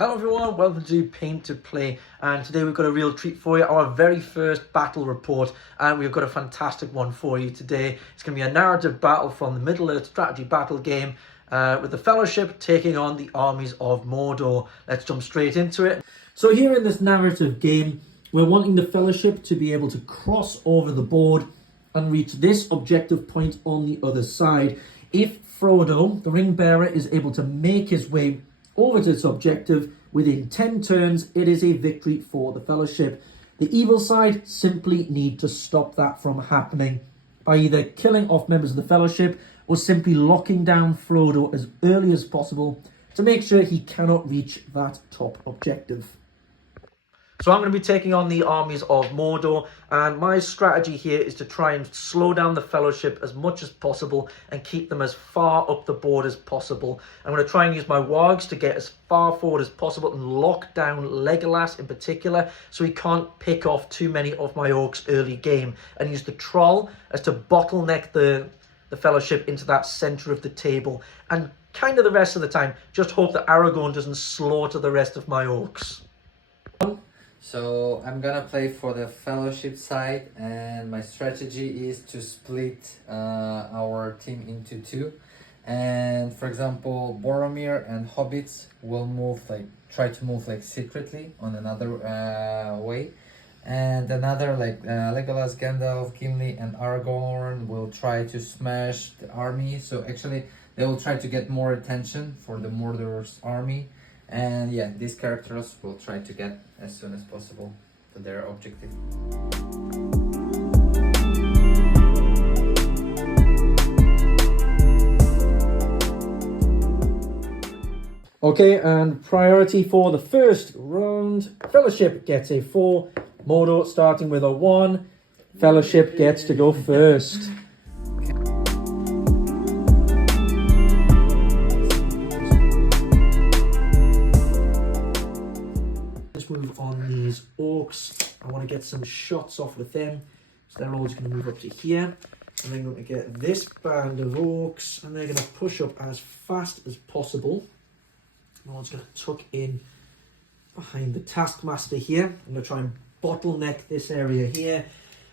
Hello everyone, welcome to Paint to Play, and today we've got a real treat for you, our very first battle report, and we've got a fantastic one for you today. It's going to be a narrative battle from the Middle-earth strategy battle game with the Fellowship taking on the armies of Mordor. Let's jump straight into it. So here in this narrative game, we're wanting the Fellowship to be able to cross over the board and reach this objective point on the other side. If Frodo, the ringbearer, is able to make his way over to its objective within 10 turns, it is a victory for the Fellowship. The evil side simply need to stop that from happening by either killing off members of the Fellowship or simply locking down Frodo as early as possible to make sure he cannot reach that top objective. So I'm going to be taking on the armies of Mordor, and my strategy here is to try and slow down the Fellowship as much as possible and keep them as far up the board as possible. I'm going to try and use my wargs to get as far forward as possible and lock down Legolas in particular so he can't pick off too many of my orcs early game, and use the troll as to bottleneck the Fellowship into that centre of the table, and kind of the rest of the time just hope that Aragorn doesn't slaughter the rest of my orcs. So I'm gonna play for the Fellowship side, and my strategy is to split our team into two. And for example, Boromir and Hobbits will try to move secretly on another way, and another Legolas, Gandalf, Gimli, and Aragorn will try to smash the army. So actually, they will try to get more attention for the Mordor's army. And yeah, these characters will try to get as soon as possible to their objective. Okay, and priority for the first round, Fellowship gets a 4, Mordor starting with a 1, Fellowship gets to go first. Move on these orcs. I want to get some shots off with them, so they're all just going to move up to here, and then going to get this band of orcs, and they're going to push up as fast as possible. I'm just going to tuck in behind the Taskmaster here. I'm going to try and bottleneck this area here.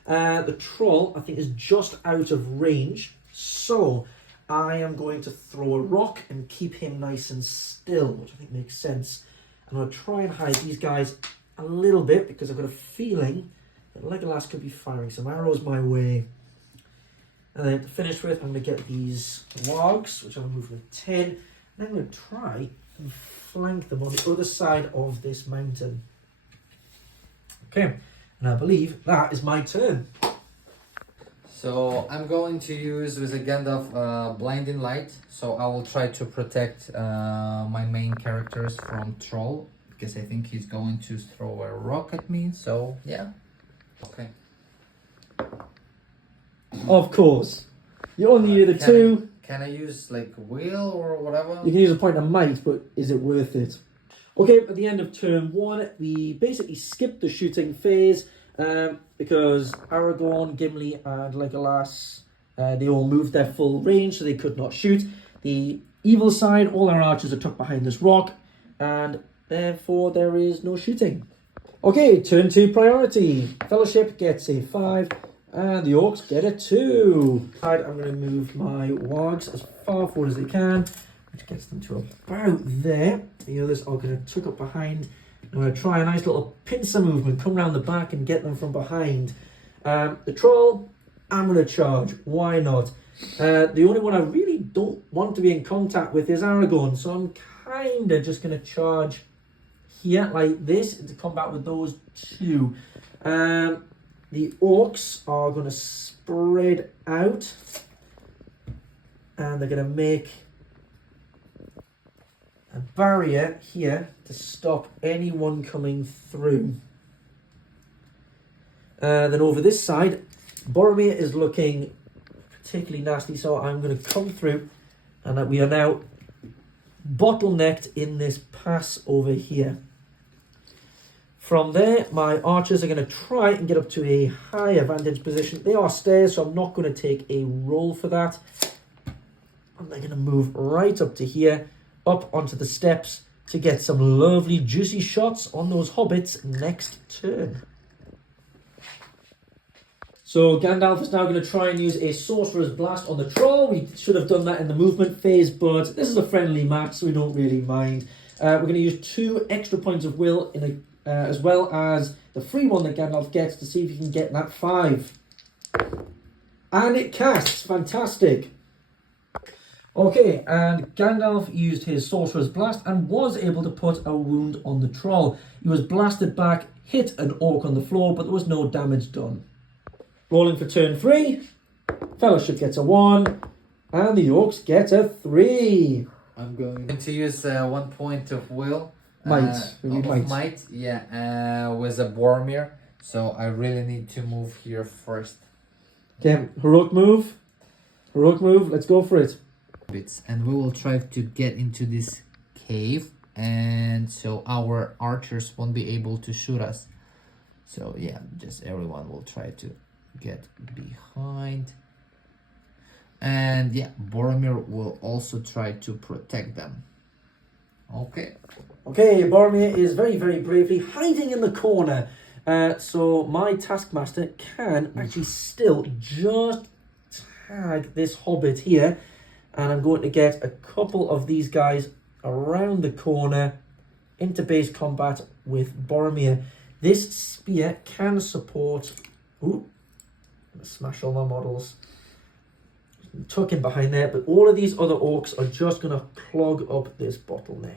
The troll, I think, is just out of range, so I am going to throw a rock and keep him nice and still, which I think makes sense. I'm going to try and hide these guys a little bit because I've got a feeling that Legolas could be firing some arrows my way. And then to finish with, I'm going to get these wargs, which I'm going to move with 10. And I'm going to try and flank them on the other side of this mountain. Okay, and I believe that is my turn. So I'm going to use with a Gandalf blinding light. So I will try to protect my main characters from troll, because I think he's going to throw a rock at me. So yeah, okay. Of course, you only need the 2. Can I use wheel or whatever? You can use a point of might, but is it worth it? Okay, at the end of turn 1, we basically skipped the shooting phase. Because Aragorn, Gimli, and Legolas, they all moved their full range, so they could not shoot. The evil side, all our archers are tucked behind this rock, and therefore there is no shooting. Okay, turn 2 priority. Fellowship gets a 5, and the orcs get a 2. I'm going to move my wargs as far forward as they can, which gets them to about there. The others are going to tuck up behind. I'm going to try a nice little pincer movement, come around the back and get them from behind. The troll, I'm going to charge. Why not? The only one I really don't want to be in contact with is Aragorn, so I'm kind of just going to charge here like this to combat with those 2. The orcs are going to spread out, and they're going to make a barrier here to stop anyone coming through. Then over this side, Boromir is looking particularly nasty, so I'm going to come through, and we are now bottlenecked in this pass over here. From there, my archers are going to try and get up to a higher vantage position. They are stairs, so I'm not going to take a roll for that. And they're going to move right up to here, up onto the steps, to get some lovely juicy shots on those hobbits next turn. So Gandalf is now going to try and use a Sorcerer's Blast on the Troll. We should have done that in the movement phase, but this is a friendly match, so we don't really mind. We're going to use 2 extra points of will, as well as the free one that Gandalf gets to see if he can get that 5. And it casts. Fantastic. Okay, and Gandalf used his Sorcerer's Blast and was able to put a wound on the Troll. He was blasted back, hit an orc on the floor, but there was no damage done. Rolling for turn 3, Fellowship gets a 1, and the Orcs get a 3. I'm going to use 1 point of will. Might. Might, yeah, with a Boromir. So I really need to move here first. Okay, heroic move. Heroic move, let's go for it. And we will try to get into this cave. And so our archers won't be able to shoot us. So yeah, just everyone will try to get behind. And yeah, Boromir will also try to protect them. Okay. Okay, Boromir is very, very bravely hiding in the corner. So my Taskmaster can actually still just tag this hobbit here. And I'm going to get a couple of these guys around the corner into base combat with Boromir. This spear can support... Ooh, I'm going to smash all my models. Tuck in behind there, but all of these other orcs are just going to clog up this bottleneck.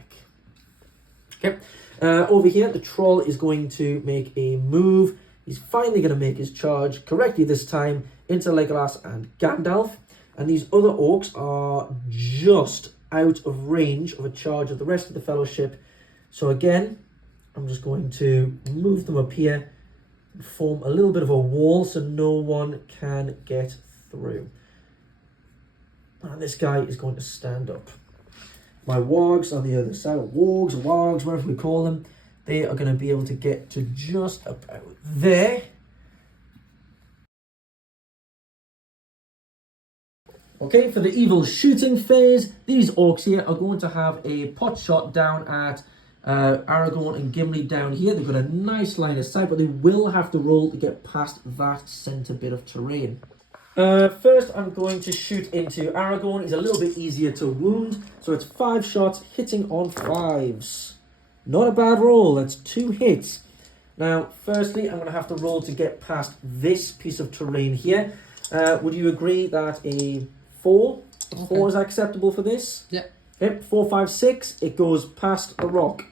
Okay, over here, the troll is going to make a move. He's finally going to make his charge correctly this time into Legolas and Gandalf. And these other orcs are just out of range of a charge of the rest of the Fellowship. So again, I'm just going to move them up here and form a little bit of a wall so no one can get through. And this guy is going to stand up. My wargs on the other side, wargs, whatever we call them, they are going to be able to get to just about there. Okay, for the evil shooting phase, these orcs here are going to have a pot shot down at Aragorn and Gimli down here. They've got a nice line of sight, but they will have to roll to get past that centre bit of terrain. First, I'm going to shoot into Aragorn. He's a little bit easier to wound, so it's 5 shots hitting on 5s. Not a bad roll, that's 2 hits. Now, firstly, I'm going to have to roll to get past this piece of terrain here. Would you agree that a 4? Okay. 4 is acceptable for this? Yeah. Okay, 4, 5, 6, it goes past the rock.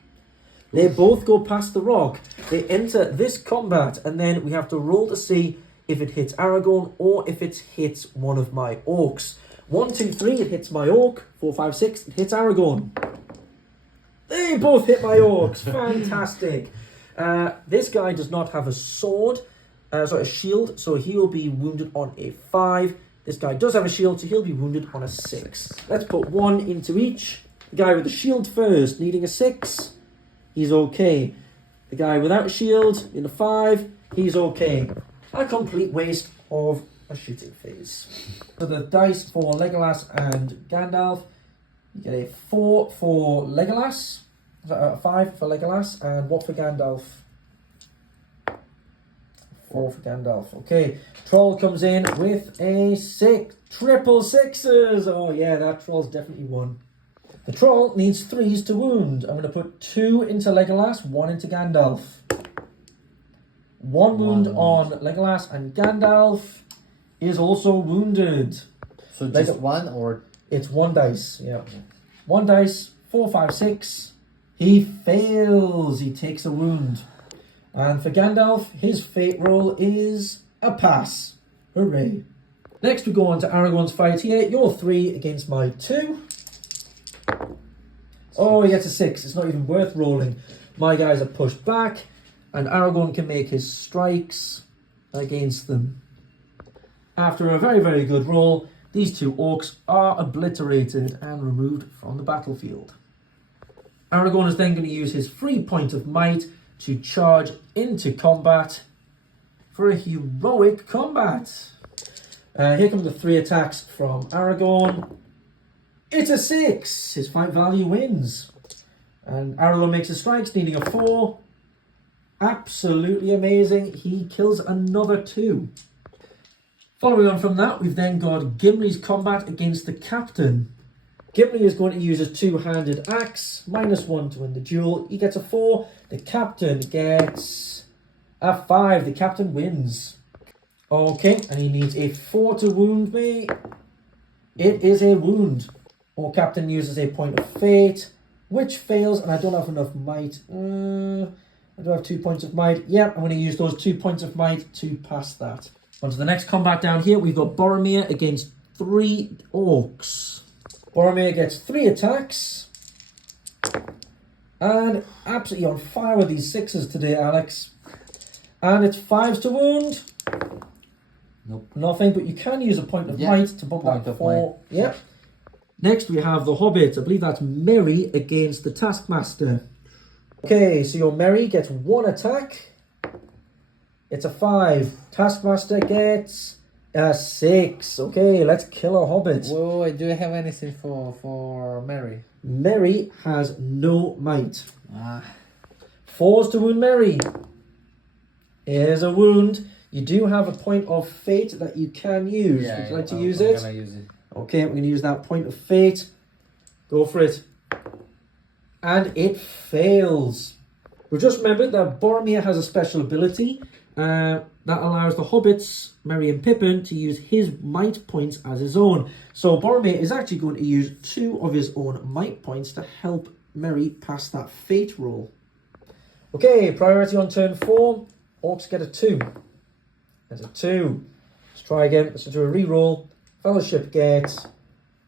They both go past the rock. They enter this combat, and then we have to roll to see if it hits Aragorn or if it hits one of my orcs. 1, 2, 3, it hits my orc. 4, 5, 6, it hits Aragorn. They both hit my orcs. Fantastic. This guy does not have a sword, a shield, so he will be wounded on a 5. This guy does have a shield, so he'll be wounded on a 6. Let's put 1 into each. The guy with the shield first, needing a 6. He's okay. The guy without a shield, in a 5, he's okay. A complete waste of a shooting phase. So the dice for Legolas and Gandalf, you get a 4 for Legolas, a 5 for Legolas, and what for Gandalf? 4 for Gandalf. Okay, Troll comes in with a 6. Triple 6s! Oh yeah, that Troll's definitely won. The Troll needs 3s to wound. I'm going to put 2 into Legolas, 1 into Gandalf. 1 wound on Legolas, and Gandalf is also wounded. So just 1 or? It's 1 dice, yeah. 1 dice, 4, 5, 6. He fails. He takes a wound. And for Gandalf, his fate roll is a pass. Hooray. Next we go on to Aragorn's fight here. You're 3 against my 2. Oh, he gets a 6. It's not even worth rolling. My guys are pushed back, and Aragorn can make his strikes against them. After a very, very good roll, these 2 orcs are obliterated and removed from the battlefield. Aragorn is then going to use his free point of might to charge into combat for a heroic combat. Here come the 3 attacks from Aragorn. It's a 6. His fight value wins. And Aragorn makes his strikes, needing a 4. Absolutely amazing. He kills another 2. Following on from that, we've then got Gimli's combat against the captain. Gimli is going to use his two-handed axe, -1 to win the duel. He gets a 4. The captain gets a 5. The captain wins. Okay, and he needs a 4 to wound me. It is a wound. Our captain uses a point of fate, which fails, and I don't have enough might. I do have 2 points of might. Yep, I'm going to use those 2 points of might to pass that. On to the next combat down here. We've got Boromir against 3 orcs. Boromir gets 3 attacks. And absolutely on fire with these 6s today, Alex. And it's 5s to wound. Nope. Nothing, but you can use a point of might to bump that to 4. Yep. Next we have the Hobbit. I believe that's Merry against the Taskmaster. Okay, so your Merry gets 1 attack. It's a 5. Taskmaster gets a 6. Okay, let's kill a Hobbit. Whoa, do I have anything for Mary? Merry has no might. 4s to wound Merry. Here's a wound. You do have a point of fate that you can use. Yeah, Would you like to I'm use it? gonna use it. Okay, we're going to use that point of fate. Go for it. And it fails. We've just remembered that Boromir has a special ability that allows the hobbits, Merry and Pippin, to use his might points as his own. So Boromir is actually going to use 2 of his own might points to help Merry pass that fate roll. Okay, priority on turn 4. Orcs get a 2. There's a 2. Let's try again. Let's do a re-roll. Fellowship gets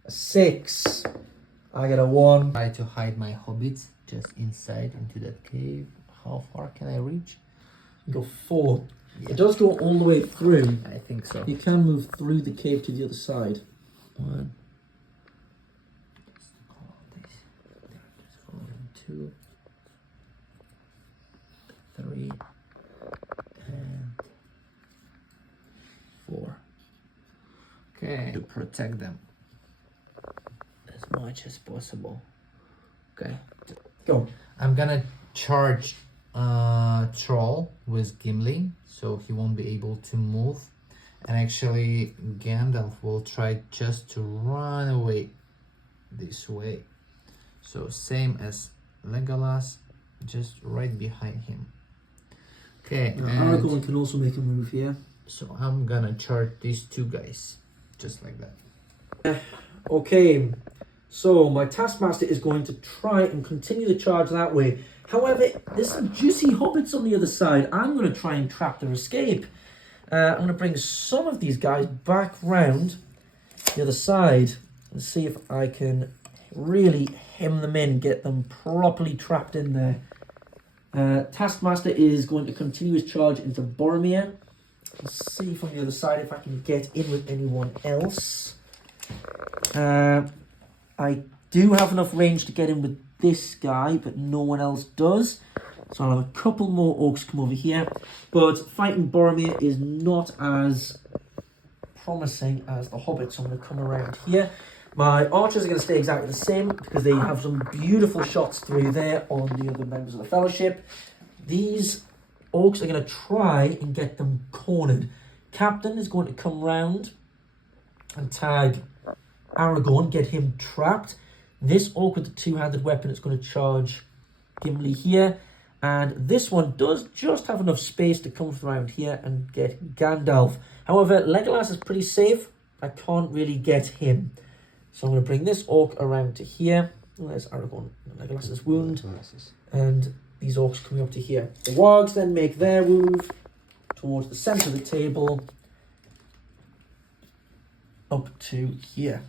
a 6. I get a 1. Try to hide my hobbits just inside into that cave. How far can I reach? You go 4. Yeah. It does go all the way through. I think so. You can move through the cave to the other side. 1. 2. 3. And 4. Okay, to protect them as much as possible. Okay, go. I'm gonna charge Troll with Gimli, so he won't be able to move. And actually, Gandalf will try just to run away this way. So same as Legolas, just right behind him. Okay, Aragorn can also make a move here. So I'm gonna charge these 2 guys, just like that. Okay, so my Taskmaster is going to try and continue the charge that way. However, there's some juicy hobbits on the other side. I'm going to try and trap their escape. I'm going to bring some of these guys back round the other side and see if I can really hem them in, get them properly trapped in there. Taskmaster is going to continue his charge into Boromir. Let's see from the other side if I can get in with anyone else. I do have enough range to get in with this guy, but no one else does. So I'll have a couple more orcs come over here. But fighting Boromir is not as promising as the hobbits. So I'm going to come around here. My archers are going to stay exactly the same because they have some beautiful shots through there on the other members of the Fellowship. These orcs are going to try and get them cornered. Captain is going to come round and tag Aragorn, get him trapped. This orc with the 2-handed weapon is going to charge Gimli here. And this one does just have enough space to come around here and get Gandalf. However, Legolas is pretty safe. I can't really get him. So I'm going to bring this orc around to here. There's Aragorn, Legolas's wound. And these orcs coming up to here. The wargs then make their move towards the centre of the table. Up to here.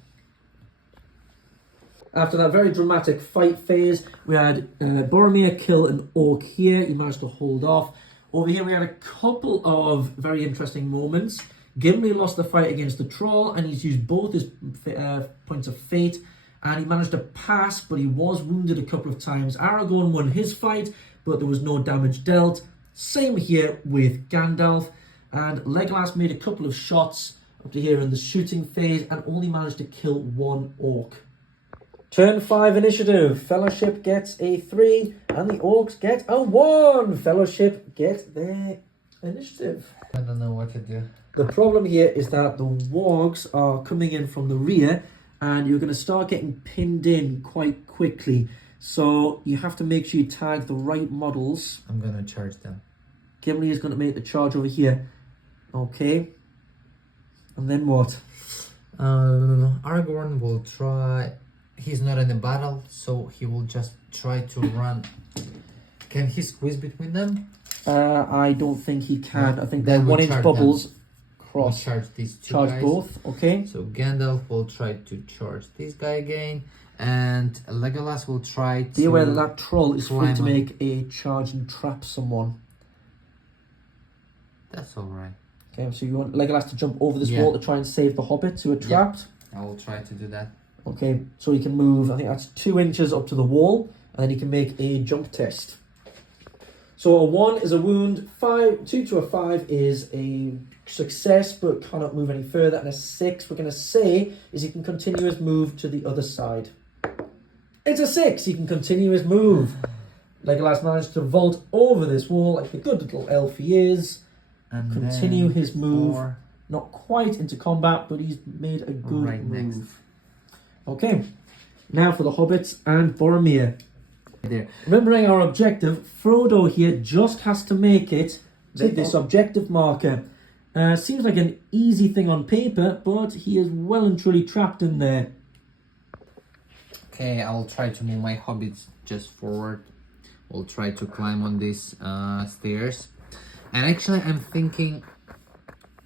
After that very dramatic fight phase, we had Boromir kill an orc here. He managed to hold off. Over here, we had a couple of very interesting moments. Gimli lost the fight against the troll, and he's used both his points of fate, and he managed to pass, but he was wounded a couple of times. Aragorn won his fight, but there was no damage dealt. Same here with Gandalf, and Legolas made a couple of shots up to here in the shooting phase, and only managed to kill 1 orc. Turn 5 initiative. Fellowship gets a 3 and the Orcs get a 1. Fellowship get their initiative. I don't know what to do. The problem here is that the Wargs are coming in from the rear and you're going to start getting pinned in quite quickly. So you have to make sure you tag the right models. I'm going to charge them. Gimli is going to make the charge over here. Okay. And then what? Aragorn will try... He's not in the battle, so he will just try to run. Can he squeeze between them? I don't think he can. I think Then they're we 1-inch charge bubbles. We'll Cross. charge these two Charge guys. both. Okay. So Gandalf will try to charge this guy again, and Legolas will try to... Be aware that that troll is free climb to on. make a charge and trap someone. That's alright. Okay, so you want Legolas to jump over this Yeah. wall to try and save the hobbits who are trapped. I will try to do that. Okay, so he can move, I think that's 2 inches up to the wall, and then he can make a jump test. So a 1 is a wound, 2 to a 5 is a success, but cannot move any further, and a 6, we're going to say, is he can continue his move to the other side. It's a 6, he can continue his move. Legolas managed to vault over this wall like the good little elf he is, And continue then his move. 4 Not quite into combat, but he's made a good right move. next. Okay, now for the hobbits and Boromir. There. Remembering our objective, Frodo here just has to make it to this objective marker. Seems like an easy thing on paper, but he is well and truly trapped in there. Okay, I'll try to move my hobbits just forward. We'll try to climb on these stairs. And actually, I'm thinking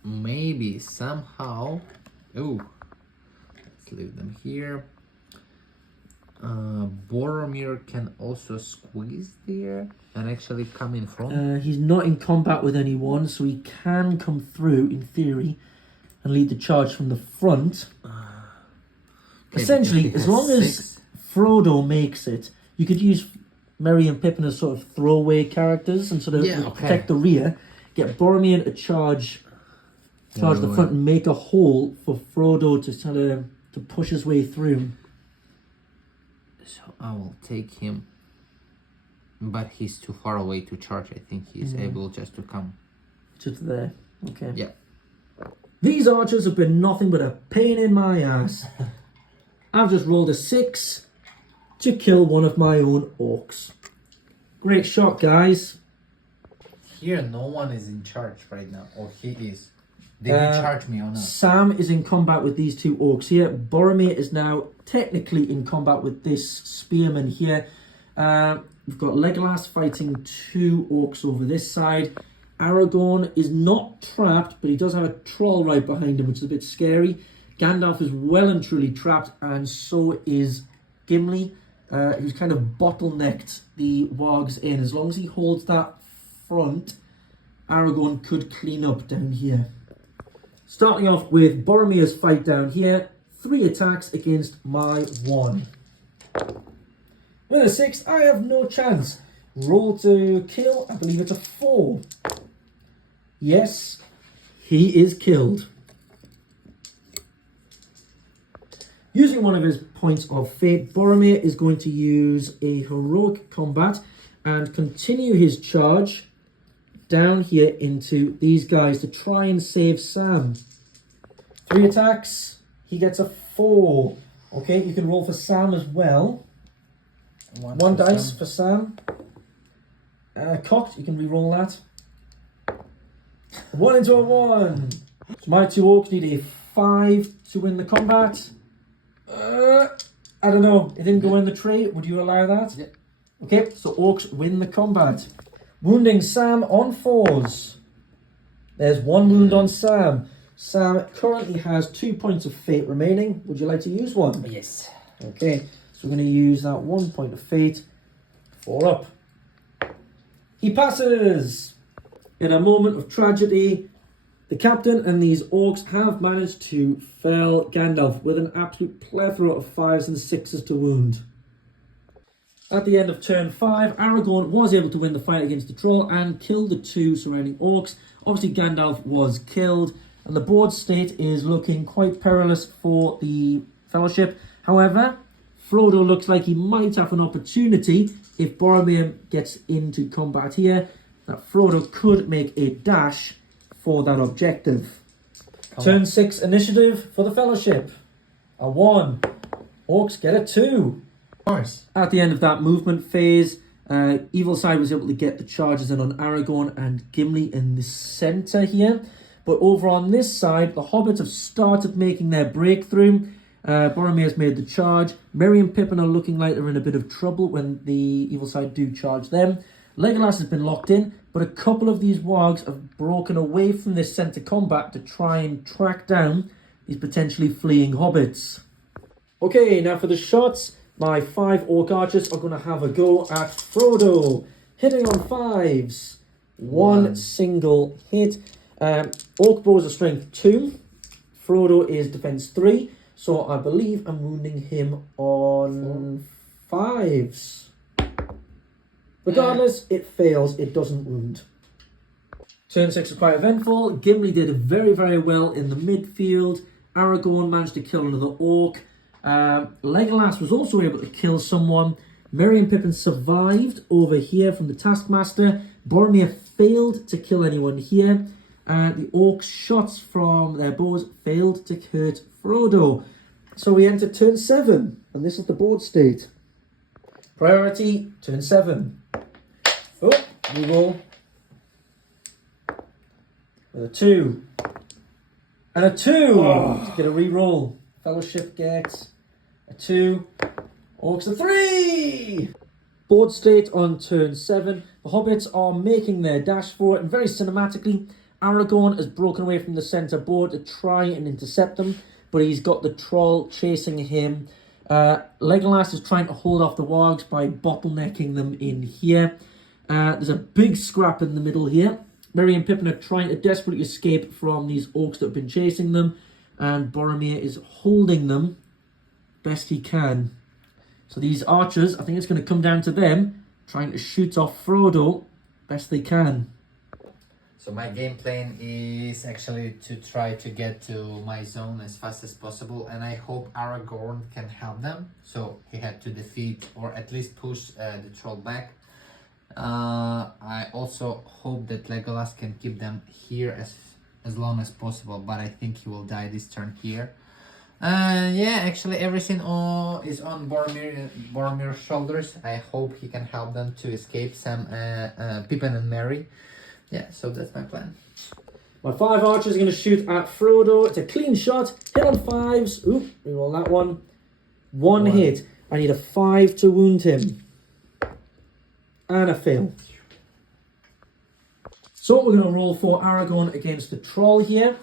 maybe somehow... Oh, let's leave them here. Boromir can also squeeze there and actually come in front. He's not in combat with anyone, so he can come through, in theory, and lead the charge from the front. Okay, Essentially, because as he has long as 6. Frodo makes it, you could use Merry and Pippin as sort of throwaway characters and sort of protect the rear. Get Boromir to charge the front and make a hole for Frodo to push his way through. So I will take him, but he's too far away to charge. I think he's able just to come. Just there. Okay. Yeah. These archers have been nothing but a pain in my ass. I've just rolled a 6 to kill one of my own orcs. Great shot, guys. Here, no one is in charge right now, or he is. Did he charge me or not? Sam is in combat with these 2 orcs here. Boromir is now technically in combat with this spearman here. We've got Legolas fighting 2 orcs over this side. Aragorn is not trapped, but he does have a troll right behind him, which is a bit scary. Gandalf is well and truly trapped, and so is Gimli, who's kind of bottlenecked the wargs in. As long as he holds that front, Aragorn could clean up down here. Starting off with Boromir's fight down here. 3 attacks against my 1. With a 6, I have no chance. Roll to kill, I believe it's a 4. Yes, he is killed. Using one of his points of fate, Boromir is going to use a heroic combat and continue his charge down here into these guys to try and save Sam. 3 attacks, he gets a 4. Okay, you can roll for Sam as well. 1 dice for Sam. Cocked, you can re-roll that. 1 into a 1. So my 2 orcs need a 5 to win the combat. I don't know, it didn't go in the tree. Would you allow that? Yeah. Okay, so orcs win the combat. Wounding Sam on 4s. There's 1 wound on Sam. Sam currently has 2 points of fate remaining. Would you like to use one? Yes. Okay, so we're going to use that 1 point of fate. 4 up. He passes! In a moment of tragedy, the captain and these orcs have managed to fell Gandalf with an absolute plethora of 5s and 6s to wound. At the end of turn 5, Aragorn was able to win the fight against the troll and kill the 2 surrounding orcs. Obviously Gandalf was killed, and the board state is looking quite perilous for the Fellowship. However, Frodo looks like he might have an opportunity if Boromir gets into combat here, that Frodo could make a dash for that objective. Turn 6 initiative for the Fellowship. A 1. Orcs get a 2. Of course. At the end of that movement phase, Evil Side was able to get the charges in on Aragorn and Gimli in the centre here. But over on this side, the Hobbits have started making their breakthrough. Boromir's made the charge. Merry and Pippin are looking like they're in a bit of trouble when the Evil Side do charge them. Legolas has been locked in, but a couple of these wargs have broken away from this centre combat to try and track down these potentially fleeing hobbits. Okay, now for the shots, my 5 orc archers are going to have a go at Frodo. Hitting on 5s. One single hit. Orc bows are strength 2. Frodo is defense 3. So I believe I'm wounding him on 5s. Regardless, it fails. It doesn't wound. Turn 6 is quite eventful. Gimli did very, very well in the midfield. Aragorn managed to kill another orc. Legolas was also able to kill someone. Merry and Pippin survived over here from the Taskmaster. Boromir failed to kill anyone here. The orcs' shots from their bows failed to hurt Frodo. So we enter turn 7, and this is the board state. Priority, turn 7. Oh, we roll. A 2. And a 2. To get a re-roll. Fellowship gets a 2. Orcs a 3. Board state on turn 7. The Hobbits are making their dash for it, and very cinematically, Aragorn has broken away from the centre board to try and intercept them, but he's got the troll chasing him. Legolas is trying to hold off the wargs by bottlenecking them in here. There's a big scrap in the middle here. Merry and Pippin are trying to desperately escape from these orcs that have been chasing them, and Boromir is holding them best he can. So these archers, I think it's going to come down to them trying to shoot off Frodo best they can. So my game plan is actually to try to get to my zone as fast as possible, and I hope Aragorn can help them. So he had to defeat or at least push the troll back. I also hope that Legolas can keep them here as long as possible, but I think he will die this turn here. Yeah, actually everything is on Boromir's shoulders. I hope he can help them to escape Sam, Pippin and Merry. Yeah, so that's my plan. My 5 archers are going to shoot at Frodo. It's a clean shot. Hit on 5s. Oop, reroll that one. One hit. I need a 5 to wound him. And a fail. So we're going to roll for Aragorn against the troll here.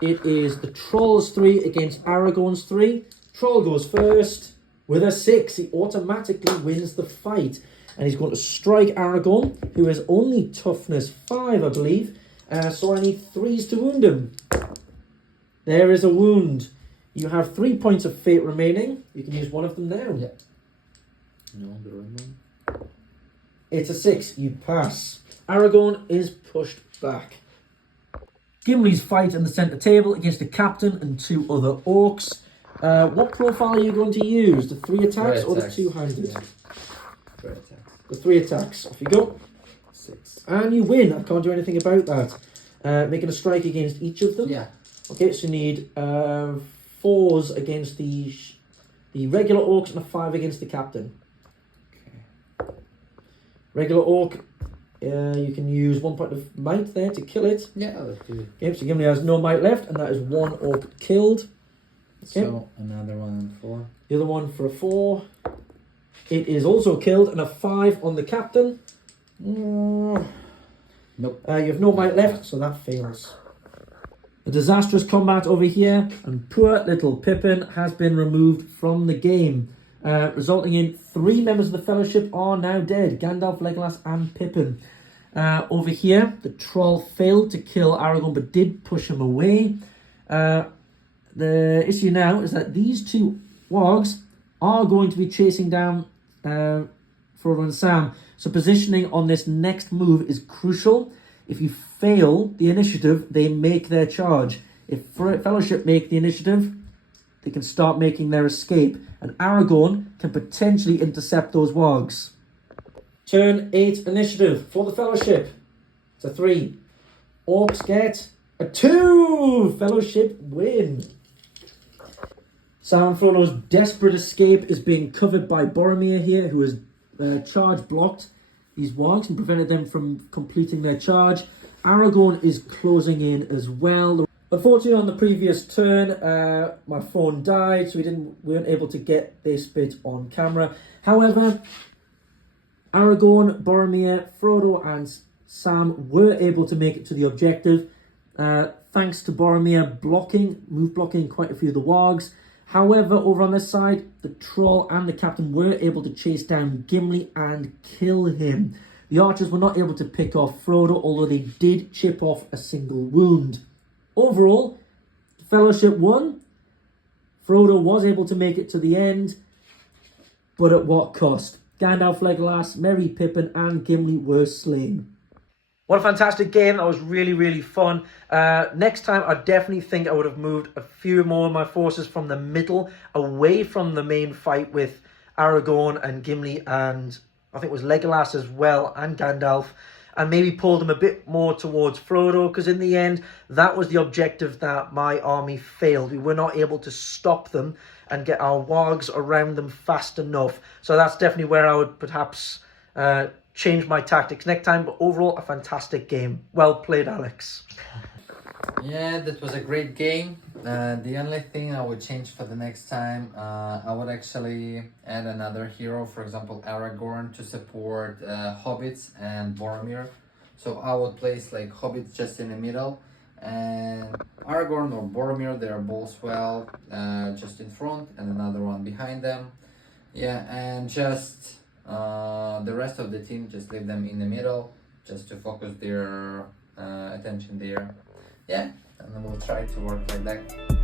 It is the troll's 3 against Aragorn's 3. Troll goes first with a 6. He automatically wins the fight. And he's going to strike Aragorn, who is only toughness 5, I believe. So I need 3s to wound him. There is a wound. You have 3 points of fate remaining. You can use one of them now. Yeah. No, the right one. It's a 6. You pass. Aragorn is pushed back. Gimli's fight in the centre table against the captain and 2 other orcs. What profile are you going to use? The 3 attacks or the 2-handed? Yeah. 3 attacks. The 3 attacks. Off you go. 6. And you win. I can't do anything about that. Making a strike against each of them. Yeah. Okay, so you need 4s against the regular orcs and a 5 against the captain. Okay. Regular orc, you can use 1 point of might there to kill it. Yeah, let's do it. Okay, so Gimli has no might left, and that is 1 orc killed. Okay. So another one on 4. The other one for a 4. It is also killed, and a 5 on the captain. Nope. You have no might left, so that fails. A disastrous combat over here, and poor little Pippin has been removed from the game, resulting in 3 members of the Fellowship are now dead. Gandalf, Legolas, and Pippin. Over here, the troll failed to kill Aragorn, but did push him away. The issue now is that these 2 wargs are going to be chasing down Frodo and Sam. So positioning on this next move is crucial. If you fail the initiative, they make their charge. If Fellowship make the initiative, they can start making their escape, and Aragorn can potentially intercept those wargs. Turn 8 initiative for the Fellowship. It's a 3. Orcs get a 2. Fellowship win. Sam and Frodo's desperate escape is being covered by Boromir here, who has charge blocked these wargs and prevented them from completing their charge. Aragorn is closing in as well. Unfortunately, on the previous turn, my phone died, so we weren't able to get this bit on camera. However, Aragorn, Boromir, Frodo and Sam were able to make it to the objective, thanks to Boromir move blocking quite a few of the wargs. However, over on this side, the troll and the captain were able to chase down Gimli and kill him. The archers were not able to pick off Frodo, although they did chip off a single wound. Overall, the Fellowship won. Frodo was able to make it to the end, but at what cost? Gandalf, Legolas, Merry, Pippin and Gimli were slain. What a fantastic game. That was really, really fun. Next time, I definitely think I would have moved a few more of my forces from the middle, away from the main fight with Aragorn and Gimli and I think it was Legolas as well and Gandalf, and maybe pulled them a bit more towards Frodo, because in the end, that was the objective that my army failed. We were not able to stop them and get our wargs around them fast enough. So that's definitely where I would perhaps change my tactics next time. But overall, a fantastic game. Well played, Alex. Yeah, that was a great game. The only thing I would change for the next time, I would actually add another hero, for example Aragorn, to support hobbits and Boromir. So I would place like hobbits just in the middle, and Aragorn or Boromir, they are both well just in front, and another one behind them. Yeah, and just the rest of the team, just leave them in the middle, just to focus their attention there. Yeah, and then we'll try to work like that.